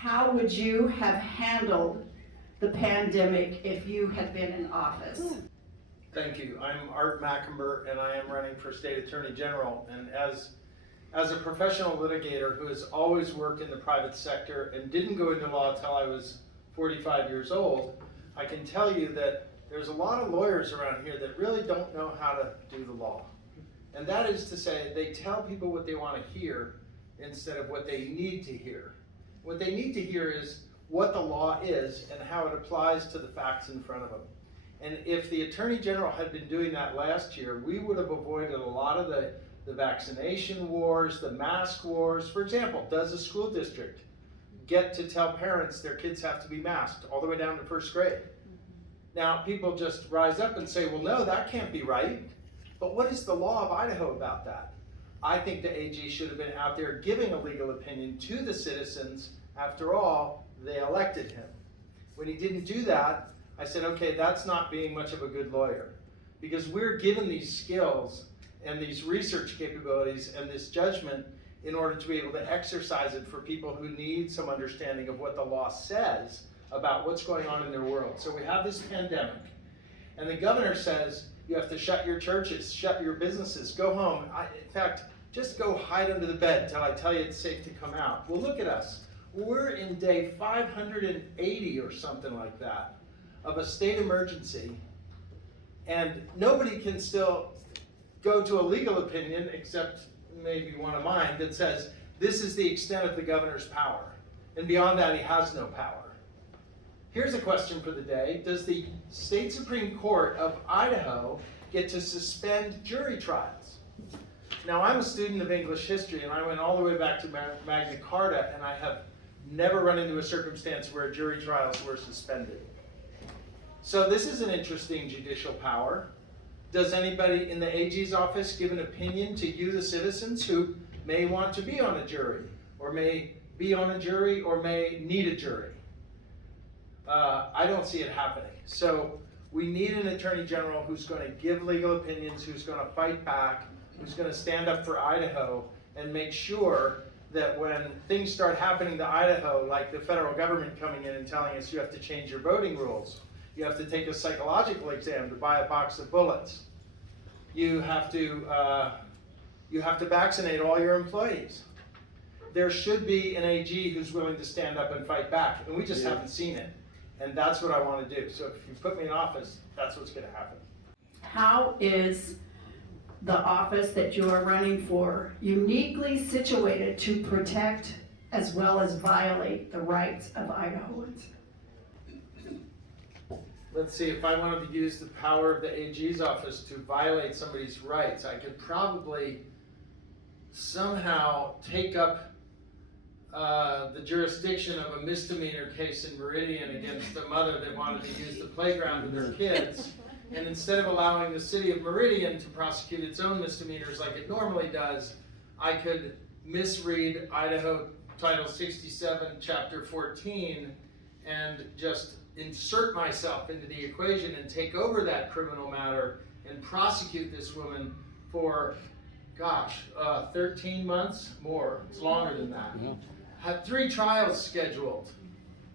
how would you have handled the pandemic if you had been in office? Thank you. I'm Art Mackenber, and I am running for State Attorney General. And as a professional litigator who has always worked in the private sector and didn't go into law until I was 45 years old, I can tell you that there's a lot of lawyers around here that really don't know how to do the law. And that is to say, they tell people what they want to hear instead of what they need to hear. What they need to hear is what the law is and how it applies to the facts in front of them. And if the Attorney General had been doing that last year, we would have avoided a lot of the vaccination wars, the mask wars. For example, does a school district get to tell parents their kids have to be masked all the way down to first grade? Now, people just rise up and say, well, no, that can't be right. But what is the law of Idaho about that? I think the AG should have been out there giving a legal opinion to the citizens. After all, they elected him. When he didn't do that, I said, okay, that's not being much of a good lawyer. Because we're given these skills and these research capabilities and this judgment in order to be able to exercise it for people who need some understanding of what the law says about what's going on in their world. So we have this pandemic, and the governor says you have to shut your churches, shut your businesses, go home. In fact, just go hide under the bed until I tell you it's safe to come out. Well, look at us. We're in day 580 or something like that of a state emergency, and nobody can still go to a legal opinion, except maybe one of mine, that says this is the extent of the governor's power, and beyond that he has no power. Here's a question for the day. Does the State Supreme Court of Idaho get to suspend jury trials? Now, I'm a student of English history, and I went all the way back to Magna Carta, and I have never run into a circumstance where jury trials were suspended. So this is an interesting judicial power. Does anybody in the AG's office give an opinion to you, the citizens, who may want to be on a jury, or may be on a jury, or may need a jury? I don't see it happening. So we need an Attorney General who's going to give legal opinions, who's going to fight back, who's going to stand up for Idaho and make sure that when things start happening to Idaho, like the federal government coming in and telling us you have to change your voting rules, you have to take a psychological exam to buy a box of bullets, you have to vaccinate all your employees. There should be an AG who's willing to stand up and fight back, and we just haven't seen it. And that's what I want to do. So if you put me in office, that's what's going to happen. How is the office that you are running for uniquely situated to protect as well as violate the rights of Idahoans? Let's see, if I wanted to use the power of the AG's office to violate somebody's rights, I could probably somehow take up the jurisdiction of a misdemeanor case in Meridian against a mother that wanted to use the playground with her kids. And instead of allowing the city of Meridian to prosecute its own misdemeanors like it normally does, I could misread Idaho Title 67, Chapter 14, and just insert myself into the equation and take over that criminal matter and prosecute this woman for, 13 months? More. It's longer than that. Yeah. Had 3 trials scheduled,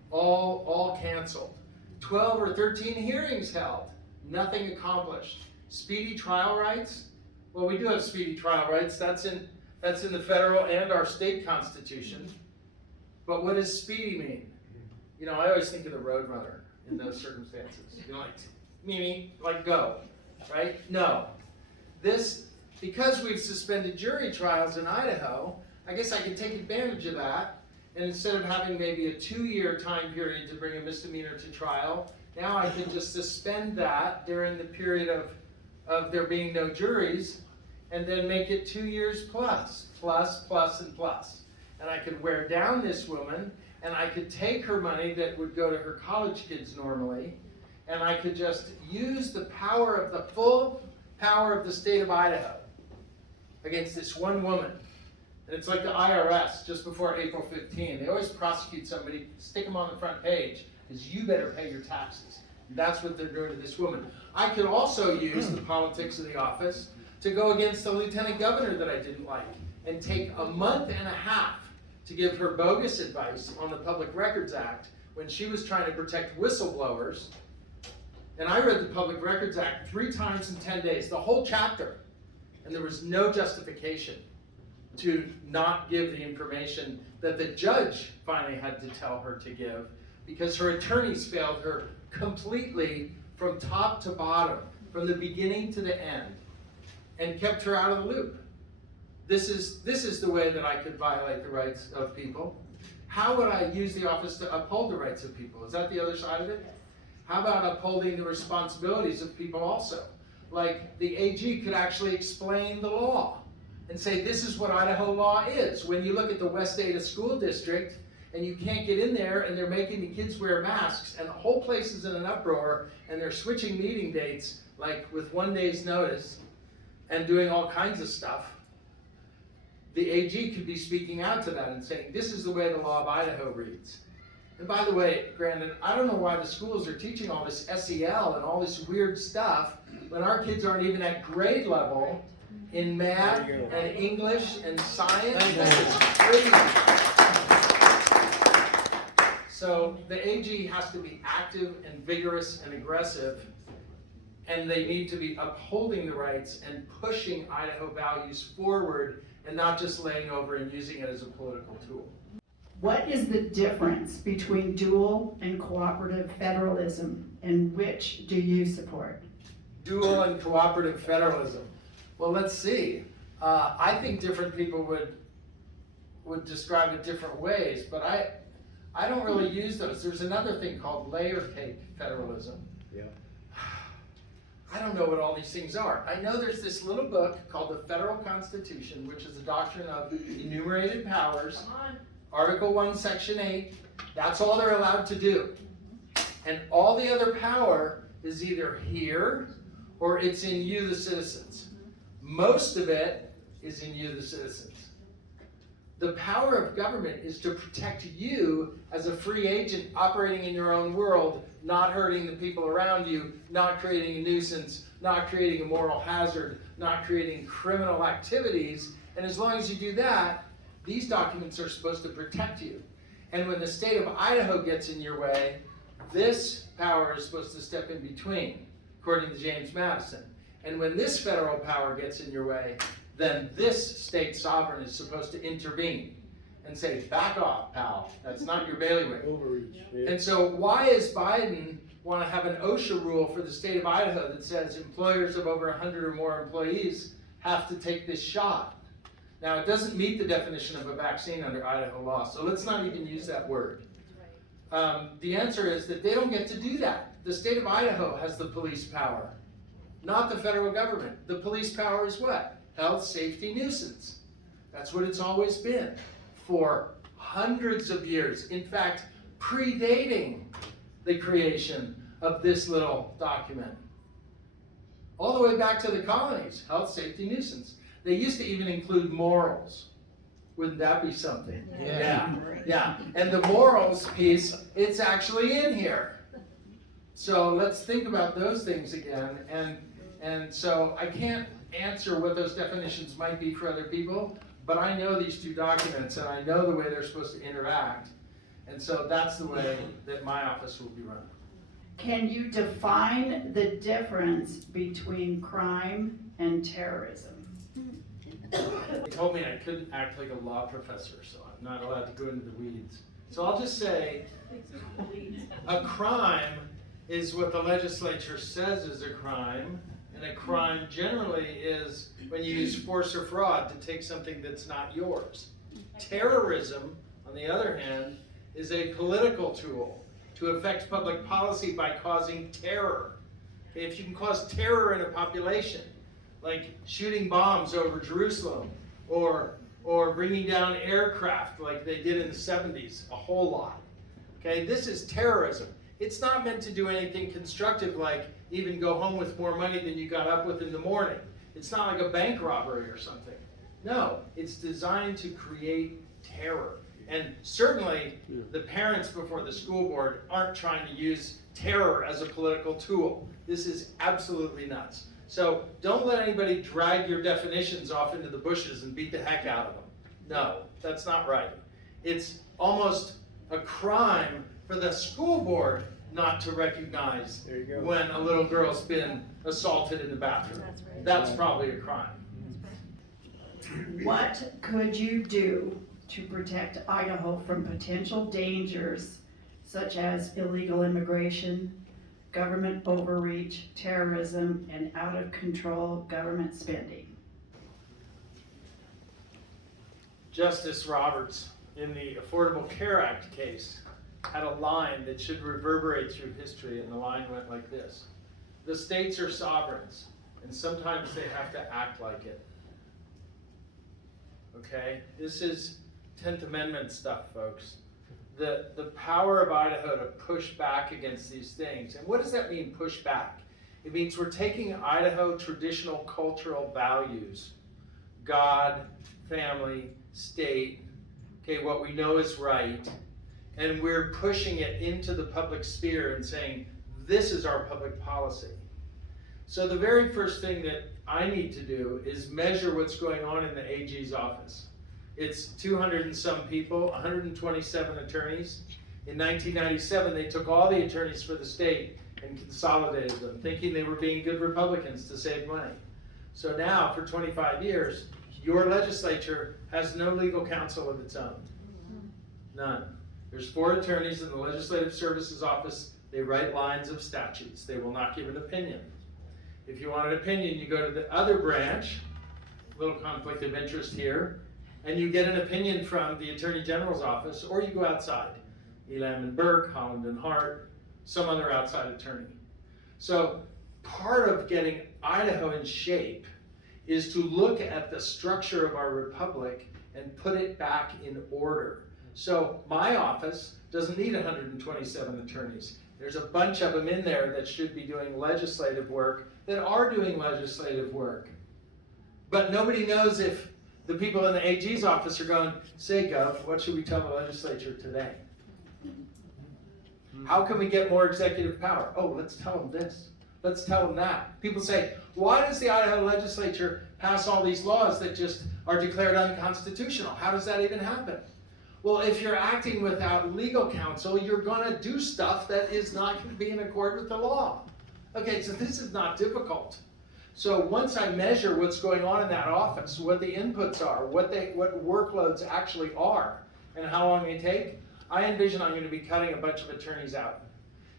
all canceled. 12 or 13 hearings held, nothing accomplished. Speedy trial rights? Well, we do have speedy trial rights. That's in the federal and our state constitution. But what does speedy mean? You know, I always think of the Roadrunner in those circumstances. You know, like, Mimi, like go, right? No. Because we've suspended jury trials in Idaho, I guess I can take advantage of that, and instead of having maybe a 2-year time period to bring a misdemeanor to trial, now I can just suspend that during the period of there being no juries, and then make it 2 years plus, and plus. And I could wear down this woman, and I could take her money that would go to her college kids normally, and I could just use the power of the full power of the state of Idaho against this one woman. And it's like the IRS just before April 15. They always prosecute somebody, stick them on the front page, because you better pay your taxes. And that's what they're doing to this woman. I could also use the politics of the office to go against the lieutenant governor that I didn't like and take a month and a half to give her bogus advice on the Public Records Act when she was trying to protect whistleblowers. And I read the Public Records Act 3 times in 10 days, the whole chapter, and there was no justification to not give the information that the judge finally had to tell her to give, because her attorneys failed her completely from top to bottom, from the beginning to the end, and kept her out of the loop. This is the way that I could violate the rights of people. How would I use the office to uphold the rights of people? Is that the other side of it? How about upholding the responsibilities of people also? Like the AG could actually explain the law and say, this is what Idaho law is. When you look at the West Ada School District and you can't get in there and they're making the kids wear masks and the whole place is in an uproar and they're switching meeting dates like with 1 day's notice and doing all kinds of stuff, the AG could be speaking out to that and saying, this is the way the law of Idaho reads. And by the way, Brandon, I don't know why the schools are teaching all this SEL and all this weird stuff when our kids aren't even at grade level in math and English and science. This is crazy. So the AG has to be active and vigorous and aggressive, and they need to be upholding the rights and pushing Idaho values forward and not just laying over and using it as a political tool. What is the difference between dual and cooperative federalism, and which do you support? Dual and cooperative federalism. Well, let's see. I think different people would describe it different ways, but I don't really use those. There's another thing called layer cake federalism. Yeah. I don't know what all these things are. I know there's this little book called the Federal Constitution, which is a doctrine of enumerated powers. Article 1, Section 8, that's all they're allowed to do. And all the other power is either here or it's in you, the citizens. Most of it is in you, the citizens. The power of government is to protect you as a free agent operating in your own world, not hurting the people around you, not creating a nuisance, not creating a moral hazard, not creating criminal activities. And as long as you do that, these documents are supposed to protect you. And when the state of Idaho gets in your way, this power is supposed to step in between, according to James Madison. And when this federal power gets in your way, then this state sovereign is supposed to intervene and say, back off, pal. That's not your bailiwick. Overreach. Yeah. And so why does Biden want to have an OSHA rule for the state of Idaho that says employers of over 100 or more employees have to take this shot? Now, it doesn't meet the definition of a vaccine under Idaho law, so let's not even use that word. The answer is that they don't get to do that. The state of Idaho has the police power, not the federal government. The police power is what? Health, safety, nuisance. That's what it's always been for hundreds of years. In fact, predating the creation of this little document. All the way back to the colonies, health, safety, nuisance. They used to even include morals. Wouldn't that be something? Yeah. And the morals piece, it's actually in here. So let's think about those things again. And so I can't answer what those definitions might be for other people, but I know these two documents and I know the way they're supposed to interact. And so that's the way that my office will be run. Can you define the difference between crime and terrorism? They told me I couldn't act like a law professor, so I'm not allowed to go into the weeds. So I'll just say, a crime is what the legislature says is a crime, and a crime generally is when you use force or fraud to take something that's not yours. Terrorism, on the other hand, is a political tool to affect public policy by causing terror. If you can cause terror in a population, like shooting bombs over Jerusalem, or bringing down aircraft like they did in the 70s, a whole lot. Okay, this is terrorism. It's not meant to do anything constructive like even go home with more money than you got up with in the morning. It's not like a bank robbery or something. No, it's designed to create terror. And certainly the parents before the school board aren't trying to use terror as a political tool. This is absolutely nuts. So don't let anybody drag your definitions off into the bushes and beat the heck out of them. No, that's not right. It's almost a crime for the school board not to recognize There you go. when a little girl's been assaulted in the bathroom. That's right. That's probably a crime. What could you do to protect Idaho from potential dangers such as illegal immigration, government overreach, terrorism, and out-of-control government spending? Justice Roberts, in the Affordable Care Act case, had a line that should reverberate through history, and the line went like this: the states are sovereigns, and sometimes they have to act like it. Okay? This is 10th Amendment stuff, folks. The power of Idaho to push back against these things. And what does that mean, push back? It means we're taking Idaho traditional cultural values, God, family, state, okay, what we know is right, and we're pushing it into the public sphere and saying, this is our public policy. So the very first thing that I need to do is measure what's going on in the AG's office. It's 200 and some people, 127 attorneys. In 1997, they took all the attorneys for the state and consolidated them, thinking they were being good Republicans to save money. So now, for 25 years, your legislature has no legal counsel of its own. None. There's 4 attorneys in the Legislative Services Office. They write lines of statutes. They will not give an opinion. If you want an opinion, you go to the other branch, little conflict of interest here, and you get an opinion from the Attorney General's office, or you go outside. Elam and Burke, Holland and Hart, some other outside attorney. So part of getting Idaho in shape is to look at the structure of our republic and put it back in order. So my office doesn't need 127 attorneys. There's a bunch of them in there that should be doing legislative work, that are doing legislative work. But nobody knows if the people in the AG's office are going, say, Gov, what should we tell the legislature today? How can we get more executive power? Oh, let's tell them this. Let's tell them that. People say, why does the Idaho legislature pass all these laws that just are declared unconstitutional? How does that even happen? Well, if you're acting without legal counsel, you're going to do stuff that is not going to be in accord with the law. Okay, so this is not difficult. So once I measure what's going on in that office, what the inputs are, what workloads actually are, and how long they take, I envision I'm going to be cutting a bunch of attorneys out.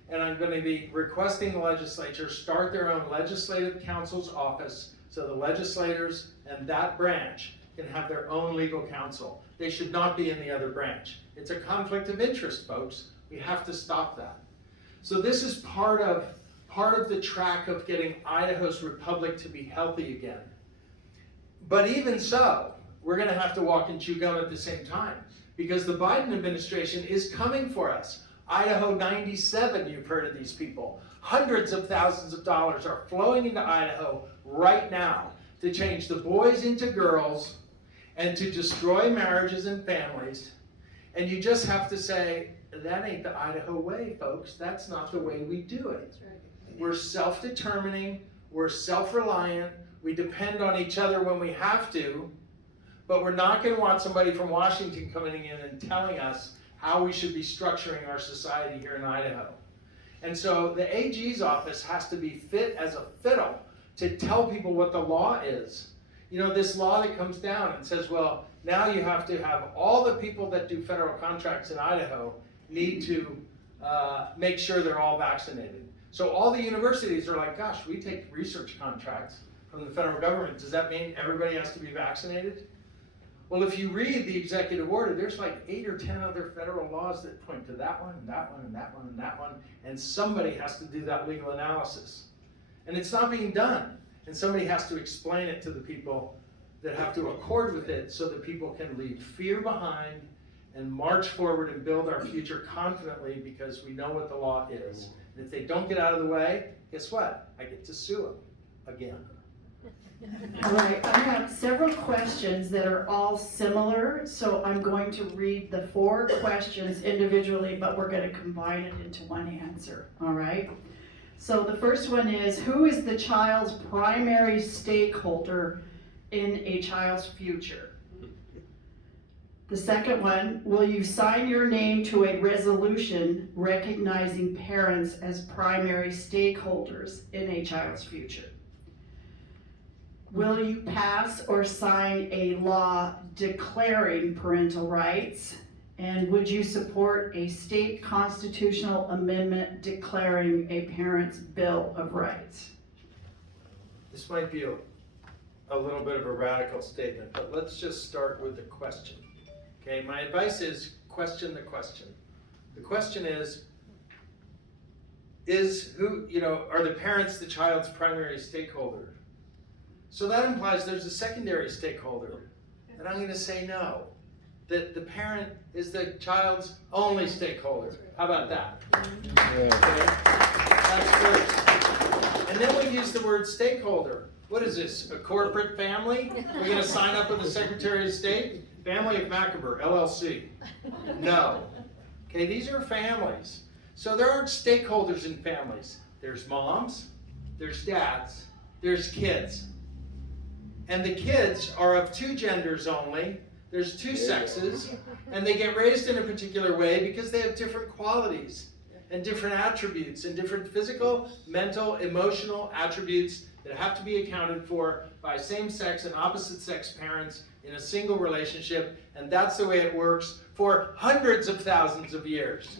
And I'm going to be requesting the legislature start their own legislative counsel's office so the legislators and that branch can have their own legal counsel. They should not be in the other branch. It's a conflict of interest, folks. We have to stop that. So this is part of the track of getting Idaho's republic to be healthy again. But even so, we're going to have to walk and chew gum at the same time, because the Biden administration is coming for us. Idaho 97, you've heard of these people. Hundreds of thousands of dollars are flowing into Idaho right now to change the boys into girls and to destroy marriages and families. And you just have to say, that ain't the Idaho way, folks. That's not the way we do it. We're self-determining, we're self-reliant, we depend on each other when we have to, but we're not going to want somebody from Washington coming in and telling us how we should be structuring our society here in Idaho. And so the AG's office has to be fit as a fiddle to tell people what the law is. You know, this law that comes down and says, well, now you have to have all the people that do federal contracts in Idaho need to make sure they're all vaccinated. So all the universities are like, gosh, we take research contracts from the federal government. Does that mean everybody has to be vaccinated? Well, if you read the executive order, there's like 8 or 10 other federal laws that point to that one, and that one, and that one, and that one, and somebody has to do that legal analysis. And it's not being done. And somebody has to explain it to the people that have to accord with it so that people can leave fear behind and march forward and build our future confidently because we know what the law is. And if they don't get out of the way, guess what? I get to sue them again. All right, I have several questions that are all similar, so I'm going to read the 4 questions individually, but we're going to combine it into one answer, all right? So the first one is, who is the child's primary stakeholder in a child's future? The second one, will you sign your name to a resolution recognizing parents as primary stakeholders in a child's future? Will you pass or sign a law declaring parental rights? And would you support a state constitutional amendment declaring a parent's Bill of Rights? This might be a little bit of a radical statement, but let's just start with the question. Okay, my advice is question the question. The question is who, are the parents the child's primary stakeholder? So that implies there's a secondary stakeholder. And I'm gonna say no. That the parent is the child's only stakeholder. How about that? Okay, that's first. And then we use the word stakeholder. What is this, a corporate family? We're gonna sign up with the Secretary of State? Family of Macomber, LLC. No. Okay, these are families. So there aren't stakeholders in families. There's moms, there's dads, there's kids. And the kids are of two genders only. There's two sexes, and they get raised in a particular way because they have different qualities and different attributes and different physical, mental, emotional attributes that have to be accounted for by same-sex and opposite-sex parents in a single relationship, and that's the way it works for hundreds of thousands of years.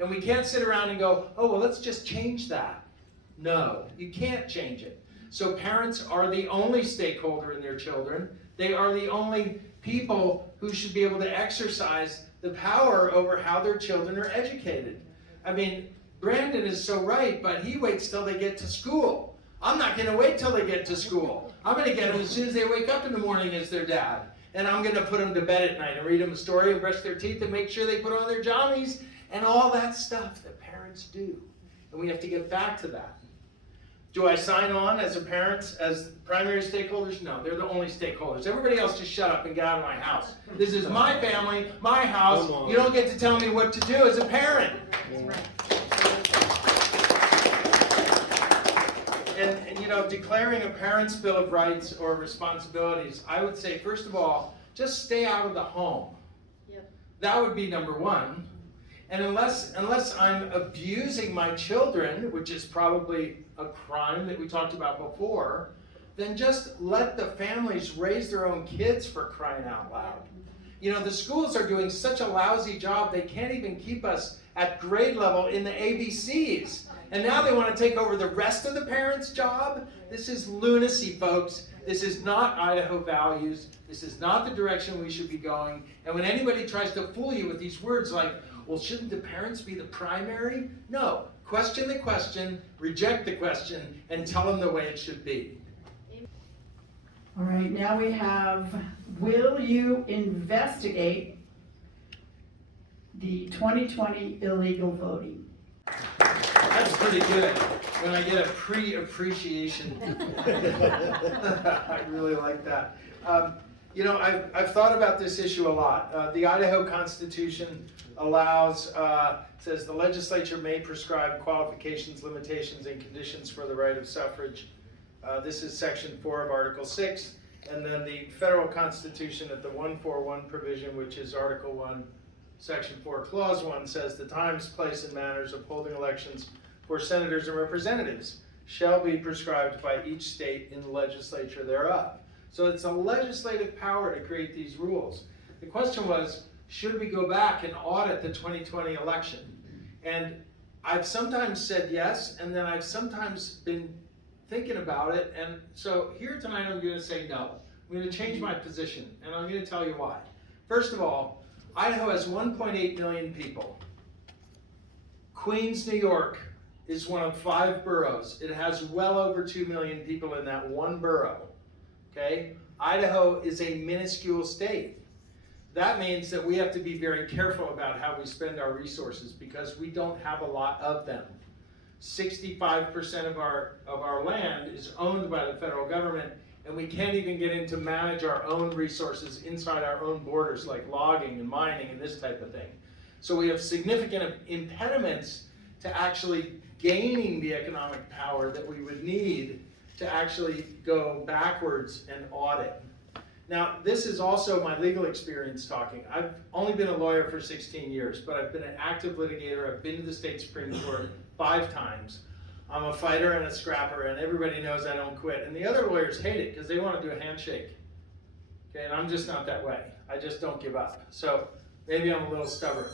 And we can't sit around and go, oh, well, let's just change that. No, you can't change it. So parents are the only stakeholder in their children. They are the only people who should be able to exercise the power over how their children are educated. I mean, Brandon is so right, but he waits till they get to school. I'm not going to wait till they get to school. I'm going to get them as soon as they wake up in the morning as their dad. And I'm going to put them to bed at night and read them a story and brush their teeth and make sure they put on their jammies and all that stuff that parents do. And we have to get back to that. Do I sign on as a parent, as primary stakeholders? No, they're the only stakeholders. Everybody else just shut up and get out of my house. This is my family, my house. You don't get to tell me what to do as a parent. And declaring a parent's Bill of Rights or responsibilities, I would say, first of all, just stay out of the home. Yep. That would be number one. And unless I'm abusing my children, which is probably a crime that we talked about before, then just let the families raise their own kids, for crying out loud. The schools are doing such a lousy job, they can't even keep us at grade level in the ABCs. And now they want to take over the rest of the parents' job? This is lunacy, folks. This is not Idaho values. This is not the direction we should be going. And when anybody tries to fool you with these words like, well, shouldn't the parents be the primary? No. Question the question, reject the question, and tell them the way it should be. All right, now we have, will you investigate the 2020 illegal voting? That's pretty good. When I get a pre-appreciation. I really like that. I've thought about this issue a lot. The Idaho Constitution says the legislature may prescribe qualifications, limitations, and conditions for the right of suffrage. This is section 4 of Article 6. And then the federal Constitution at the 141 provision, which is Article 1, Section 4, Clause 1, says the times, place, and manners of holding elections for senators and representatives shall be prescribed by each state in the legislature thereof. So it's a legislative power to create these rules. The question was, should we go back and audit the 2020 election? And I've sometimes said yes, and then I've sometimes been thinking about it, and so here tonight I'm going to say no. I'm going to change my position, and I'm going to tell you why. First of all, Idaho has 1.8 million people. Queens, New York is one of 5 boroughs. It has well over 2 million people in that one borough. Okay? Idaho is a minuscule state. That means that we have to be very careful about how we spend our resources because we don't have a lot of them. 65% of our land is owned by the federal government, and we can't even get in to manage our own resources inside our own borders, like logging and mining and this type of thing. So we have significant impediments to actually gaining the economic power that we would need to actually go backwards and audit. Now, this is also my legal experience talking. I've only been a lawyer for 16 years, but I've been an active litigator. I've been to the state Supreme Court 5 times. I'm a fighter and a scrapper, and everybody knows I don't quit. And the other lawyers hate it because they want to do a handshake. Okay, and I'm just not that way. I just don't give up. So maybe I'm a little stubborn.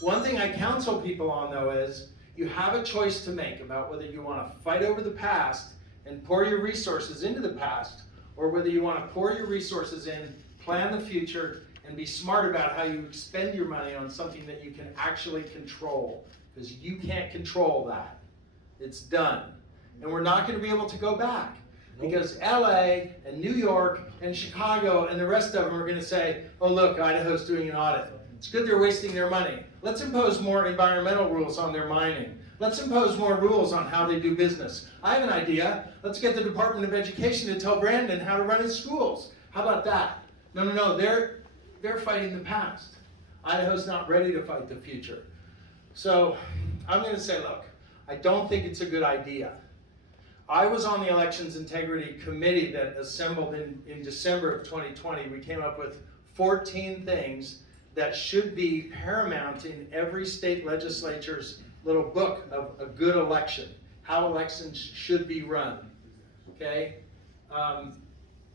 One thing I counsel people on, though, is you have a choice to make about whether you want to fight over the past and pour your resources into the past, or whether you want to pour your resources in, plan the future, and be smart about how you spend your money on something that you can actually control. Because you can't control that. It's done. And we're not going to be able to go back. Because LA and New York and Chicago and the rest of them are going to say, oh look, Idaho's doing an audit. It's good they're wasting their money. Let's impose more environmental rules on their mining. Let's impose more rules on how they do business. I have an idea. Let's get the Department of Education to tell Brandon how to run his schools. How about that? No, they're fighting the past. Idaho's not ready to fight the future. So I'm going to say, look, I don't think it's a good idea. I was on the Elections Integrity Committee that assembled in December of 2020. We came up with 14 things that should be paramount in every state legislature's little book of a good election, how elections should be run, okay?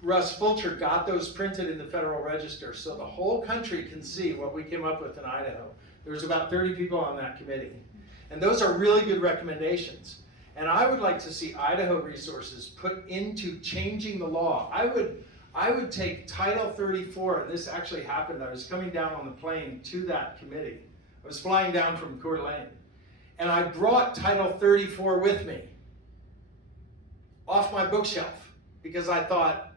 Russ Fulcher got those printed in the Federal Register so the whole country can see what we came up with in Idaho. There was about 30 people on that committee. And those are really good recommendations. And I would like to see Idaho resources put into changing the law. I would take Title 34, and this actually happened. I was coming down on the plane to that committee. I was flying down from Coeur d'Alene. And I brought Title 34 with me off my bookshelf because I thought,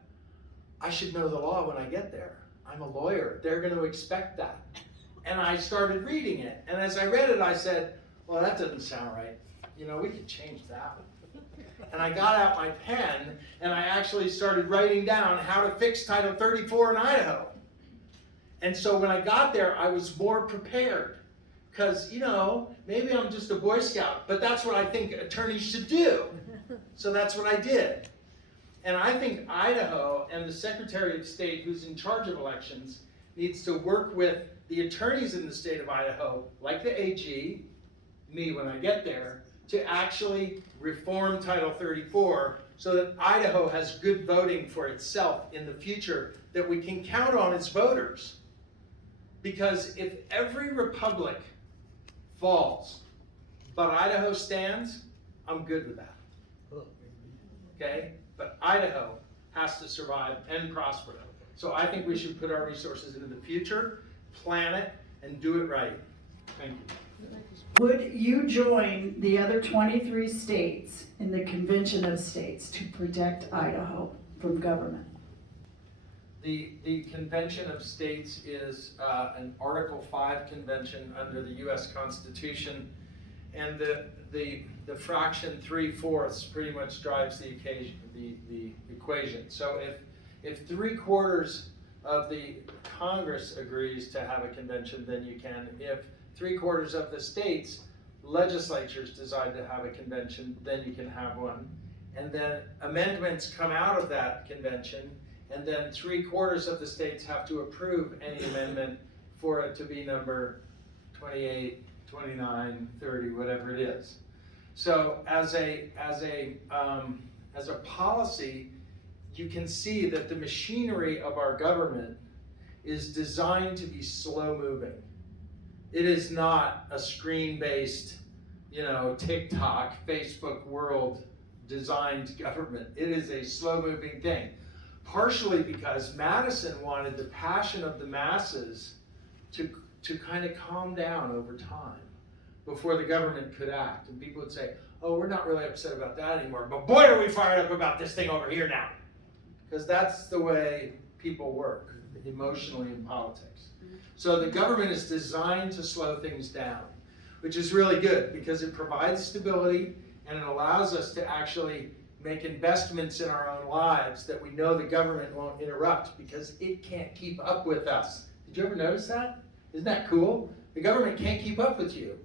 I should know the law when I get there. I'm a lawyer. They're going to expect that. And I started reading it. And as I read it, I said, well, that doesn't sound right. You know, we could change that. And I got out my pen and I actually started writing down how to fix Title 34 in Idaho. And so when I got there, I was more prepared. Because, you know, maybe I'm just a Boy Scout, but that's what I think attorneys should do. So that's what I did. And I think Idaho and the Secretary of State, who's in charge of elections, needs to work with the attorneys in the state of Idaho, like the AG, me when I get there, to actually reform Title 34 so that Idaho has good voting for itself in the future that we can count on as voters. Because if every republic falls, but Idaho stands, I'm good with that. Okay? But Idaho has to survive and prosper. So I think we should put our resources into the future, plan it, and do it right. Thank you. Would you join the other 23 states in the Convention of States to protect Idaho from government? The Convention of States is an Article 5 convention under the U.S. Constitution, and the fraction 3/4 pretty much drives the equation. So if 3/4 of the Congress agrees to have a convention, then you can. If 3/4 of the states legislatures decide to have a convention, then you can have one. And then amendments come out of that convention, and then 3/4 of the states have to approve any amendment for it to be number 28, 29, 30, whatever it is. So as a policy, you can see that the machinery of our government is designed to be slow moving. It is not a screen-based, TikTok, Facebook world designed government. It is a slow moving thing. Partially because Madison wanted the passion of the masses to kind of calm down over time before the government could act. And people would say, oh, we're not really upset about that anymore, but boy, are we fired up about this thing over here now. Because that's the way people work emotionally in politics. So the government is designed to slow things down, which is really good because it provides stability and it allows us to actually make investments in our own lives that we know the government won't interrupt because it can't keep up with us. Did you ever notice that? Isn't that cool? The government can't keep up with you.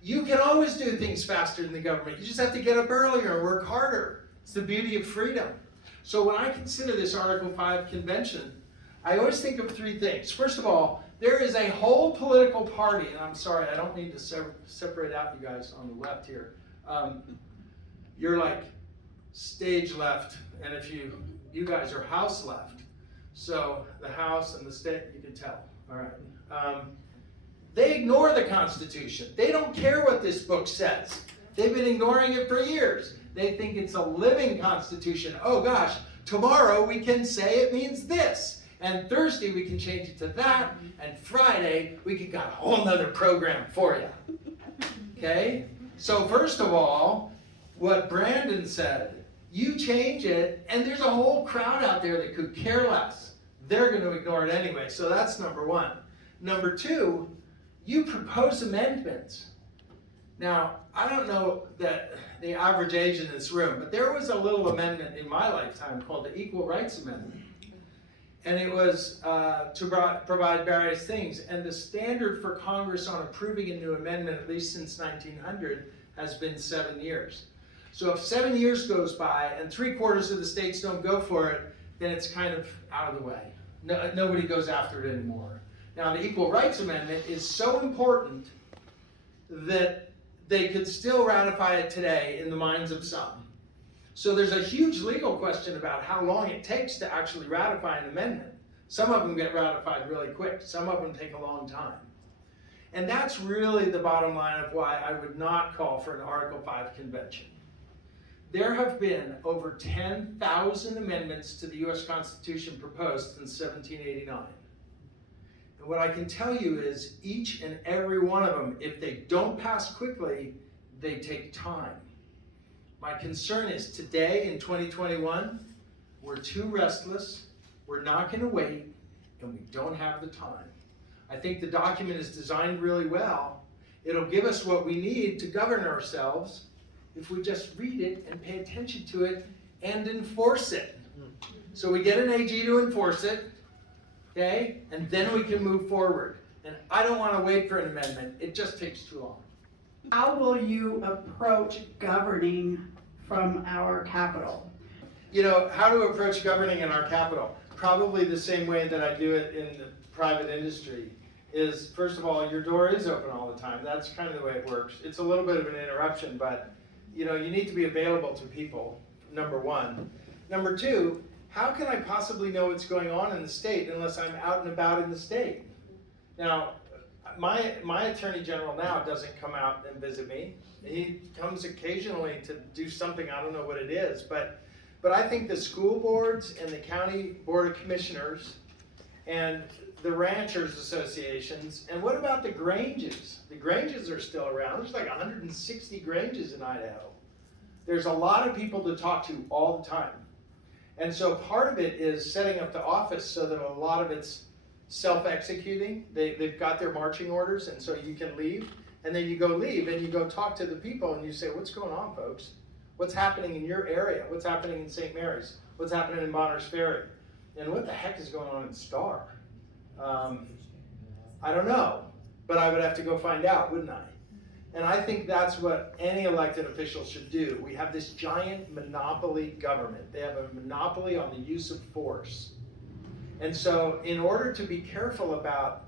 You can always do things faster than the government. You just have to get up earlier and work harder. It's the beauty of freedom. So when I consider this Article 5 convention, I always think of three things. First of all, there is a whole political party, and I'm sorry, I don't mean to separate out you guys on the left here. You're like stage left, and if you guys are house left. So the House and the state, you can tell, all right. They ignore the Constitution. They don't care what this book says. They've been ignoring it for years. They think it's a living Constitution. Oh gosh, tomorrow we can say it means this. And Thursday we can change it to that. And Friday we can got a whole nother program for you. Okay? So first of all, what Brandon said, you change it, and there's a whole crowd out there that could care less. They're going to ignore it anyway. So that's number one. Number two, you propose amendments. Now, I don't know that the average age in this room, but there was a little amendment in my lifetime called the Equal Rights Amendment. And it was to provide various things. And the standard for Congress on approving a new amendment, at least since 1900, has been 7 years. So if 7 years goes by and 3/4 of the states don't go for it, then it's kind of out of the way. Nobody goes after it anymore. Now, the Equal Rights Amendment is so important that they could still ratify it today in the minds of some. So there's a huge legal question about how long it takes to actually ratify an amendment. Some of them get ratified really quick. Some of them take a long time. And that's really the bottom line of why I would not call for an Article 5 convention. There have been over 10,000 amendments to the U.S. Constitution proposed since 1789. And what I can tell you is each and every one of them, if they don't pass quickly, they take time. My concern is today in 2021, we're too restless, we're not going to wait, and we don't have the time. I think the document is designed really well. It'll give us what we need to govern ourselves if we just read it and pay attention to it and enforce it. So we get an AG to enforce it, okay? And then we can move forward. And I don't want to wait for an amendment. It just takes too long. How will you approach governing from our capital? You know, how to approach governing in our capital? Probably the same way that I do it in the private industry is, first of all, your door is open all the time. That's kind of the way it works. It's a little bit of an interruption, but you know, you need to be available to people, number one. Number two, how can I possibly know what's going on in the state unless I'm out and about in the state? Now, my Attorney General now doesn't come out and visit me. He comes occasionally to do something, I don't know what it is, but I think the school boards and the county board of commissioners and the ranchers associations, and what about the Granges? The Granges are still around. There's like 160 Granges in Idaho. There's a lot of people to talk to all the time. And so part of it is setting up the office so that a lot of it's self-executing. They've got their marching orders, and so you can leave. And then you go leave and you go talk to the people and you say, what's going on, folks? What's happening in your area? What's happening in St. Mary's? What's happening in Bonners Ferry? And what the heck is going on in Star? I don't know, but I would have to go find out, wouldn't I? And I think that's what any elected official should do. We have this giant monopoly government. They have a monopoly on the use of force. And so in order to be careful about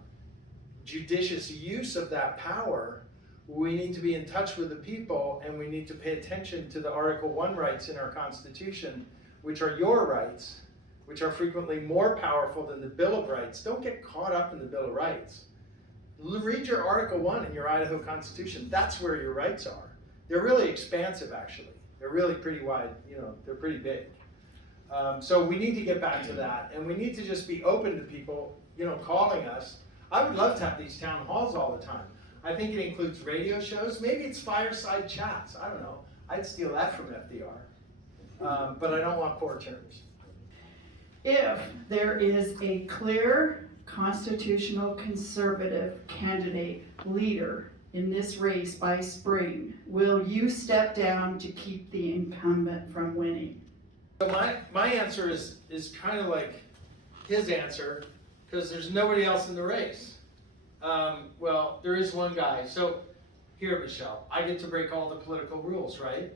judicious use of that power, we need to be in touch with the people, and we need to pay attention to the Article 1 rights in our Constitution, which are your rights, which are frequently more powerful than the Bill of Rights. Don't get caught up in the Bill of Rights. Read your Article 1 in your Idaho Constitution. That's where your rights are. They're really expansive, actually. They're really pretty wide, you know, they're pretty big. So we need to get back to that, and we need to just be open to people, you know, calling us. I would love to have these town halls all the time. I think it includes radio shows. Maybe it's fireside chats. I don't know. I'd steal that from FDR. But I don't want poor terms. If there is a clear constitutional conservative candidate leader in this race by spring, will you step down to keep the incumbent from winning? So my answer is kind of like his answer, because there's nobody else in the race. Well, there is one guy. So here, Michelle, I get to break all the political rules, right?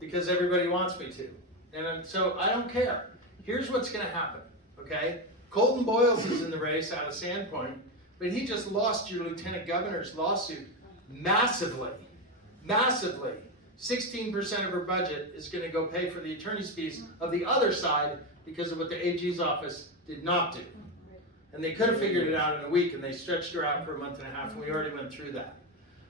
Because everybody wants me to. And so I don't care. Here's what's going to happen, okay? Colton Boyles is in the race out of Sandpoint, but he just lost your lieutenant governor's lawsuit massively, massively. 16% of her budget is going to go pay for the attorney's fees of the other side because of what the AG's office did not do. And they could have figured it out in a week, and they stretched her out for a month and a half, and we already went through that.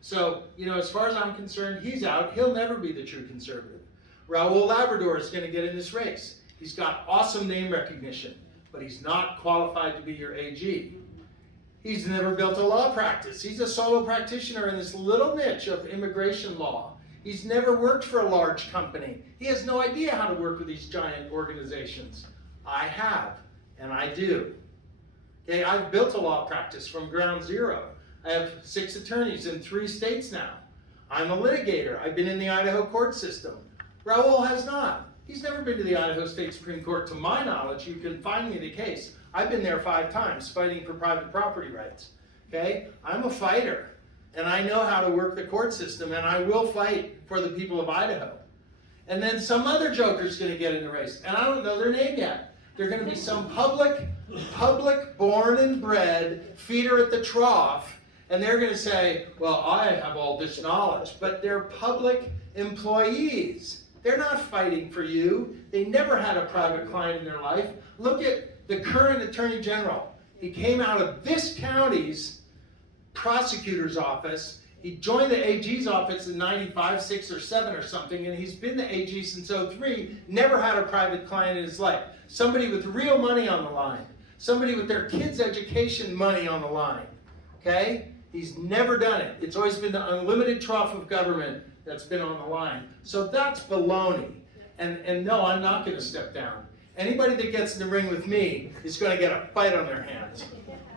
So, you know, as far as I'm concerned, he's out. He'll never be the true conservative. Raul Labrador is going to get in this race. He's got awesome name recognition, but he's not qualified to be your AG. He's never built a law practice. He's a solo practitioner in this little niche of immigration law. He's never worked for a large company. He has no idea how to work with these giant organizations. I have, and I do. Okay, I've built a law practice from ground zero. I have 6 attorneys in 3 states now. I'm a litigator. I've been in the Idaho court system. Raul has not. He's never been to the Idaho State Supreme Court, to my knowledge. You can find me the case. I've been there 5 times fighting for private property rights. Okay, I'm a fighter, and I know how to work the court system, and I will fight for the people of Idaho. And then some other joker's going to get in the race, and I don't know their name yet. They're going to be some public, born and bred feeder at the trough, and they're going to say, well, I have all this knowledge, but they're public employees. They're not fighting for you. They never had a private client in their life. Look at the current Attorney General. He came out of this county's prosecutor's office. He joined the AG's office in 95, 6 or 7 or something, and he's been the AG since 03, never had a private client in his life. Somebody with real money on the line. Somebody with their kids' education money on the line. Okay? He's never done it. It's always been the unlimited trough of government that's been on the line. So that's baloney. And no, I'm not going to step down. Anybody that gets in the ring with me is going to get a fight on their hands.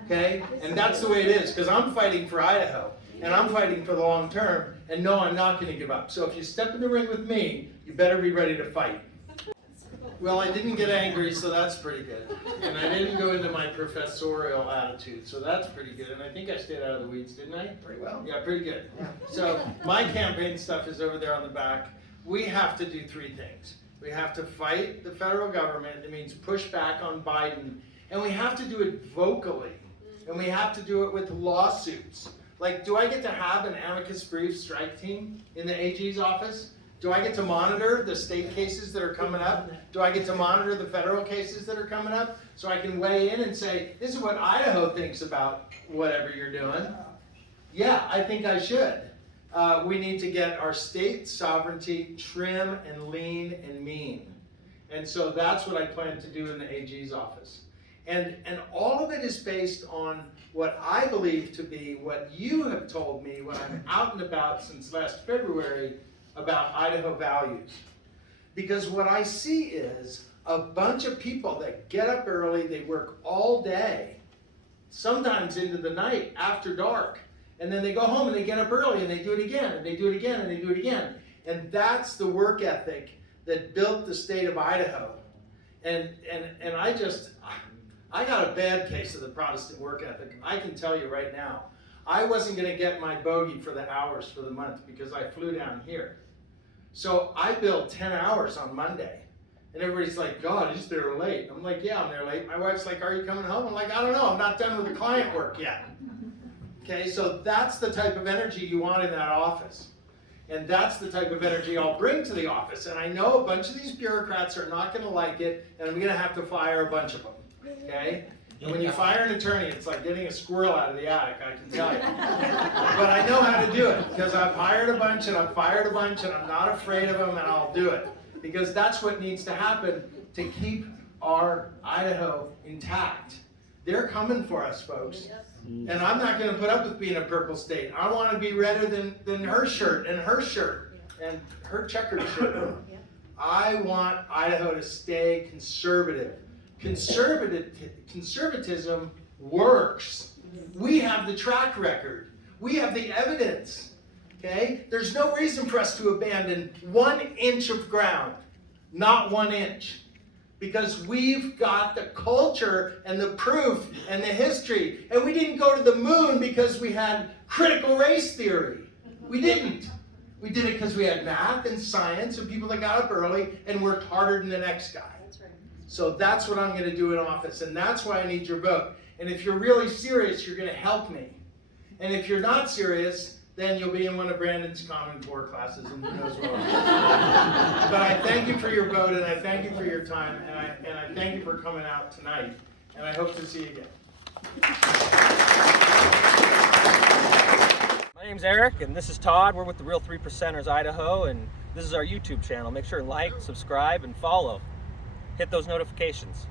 Okay? And that's the way it is, because I'm fighting for Idaho. And I'm fighting for the long term. And no, I'm not going to give up. So if you step in the ring with me, you better be ready to fight. Well, I didn't get angry, so that's pretty good. And I didn't go into my professorial attitude, so that's pretty good. And I think I stayed out of the weeds, didn't I? Pretty well. Yeah, pretty good. So my campaign stuff is over there on the back. We have to do 3 things. We have to fight the federal government. It means push back on Biden. And we have to do it vocally. And we have to do it with lawsuits. Like, do I get to have an amicus brief strike team in the AG's office? Do I get to monitor the state cases that are coming up? Do I get to monitor the federal cases that are coming up? So I can weigh in and say, this is what Idaho thinks about whatever you're doing. Yeah, I think I should. We need to get our state sovereignty trim and lean and mean. And so that's what I plan to do in the AG's office. And all of it is based on what I believe to be what you have told me when I'm out and about since last February about Idaho values. Because what I see is a bunch of people that get up early, they work all day, sometimes into the night after dark, and then they go home and they get up early and they do it again, and they do it again, and they do it again. And that's the work ethic that built the state of Idaho. And I got a bad case of the Protestant work ethic. I can tell you right now. I wasn't going to get my bogey for the hours for the month because I flew down here. So I billed 10 hours on Monday. And everybody's like, God, you're there late. I'm like, yeah, I'm there late. My wife's like, are you coming home? I'm like, I don't know. I'm not done with the client work yet. Okay, so that's the type of energy you want in that office. And that's the type of energy I'll bring to the office. And I know a bunch of these bureaucrats are not going to like it, and I'm going to have to fire a bunch of them. Okay? And when you fire an attorney, it's like getting a squirrel out of the attic, I can tell you. But I know how to do it, because I've hired a bunch, and I've fired a bunch, and I'm not afraid of them, and I'll do it. Because that's what needs to happen to keep our Idaho intact. They're coming for us, folks. And I'm not going to put up with being a purple state. I want to be redder than her shirt and her shirt and her checkered shirt. I want Idaho to stay conservative. Conservatism works. We have the track record. We have the evidence. Okay? There's no reason for us to abandon 1 inch of ground. Not 1 inch. Because we've got the culture and the proof and the history. And we didn't go to the moon because we had critical race theory. We didn't. We did it because we had math and science and people that got up early and worked harder than the next guy. So that's what I'm gonna do in office, and that's why I need your vote. And if you're really serious, you're gonna help me. And if you're not serious, then you'll be in one of Brandon's Common Core classes, and who knows what else. But I thank you for your vote, and I thank you for your time, and I thank you for coming out tonight, and I hope to see you again. My name's Eric, and this is Todd. We're with the Real 3%ers Idaho, and this is our YouTube channel. Make sure and like, subscribe, and follow. Hit those notifications.